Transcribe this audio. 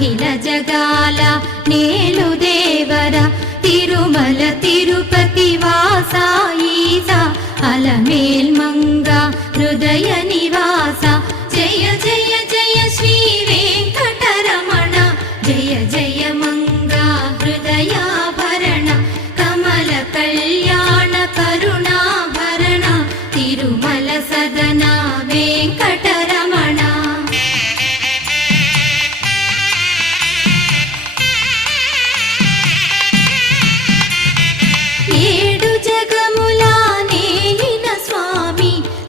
అఖిల జగాల నేలు దేవర తిరుమల తిరుపతి వాస ఈస అలమేల్ మంగ హృదయ నివాస జయ జయ జయ శ్రీ వెంకటరమణ జయ జయ మంగ హృదయాభరణ కమల కళ్యాణ కరుణాభరణ తిరుమల సదన వెంకట